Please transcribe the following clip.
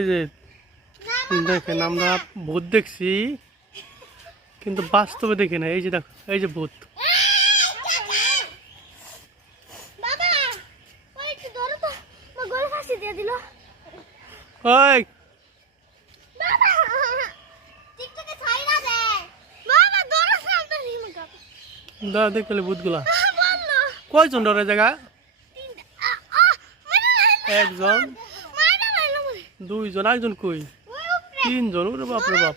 এই যে দেখেন আমরা ভূত দেখছি কিন্তু বাস্তবে দেখি না। এই যে দেখো, এই যে ভূত। ওই দাঁড়া দেখলে ভূতগুলা কয়জন ডরে জায়গা? একজন, দুইজন, একজন কই? তিনজন। ওরে বাপরে বাপ।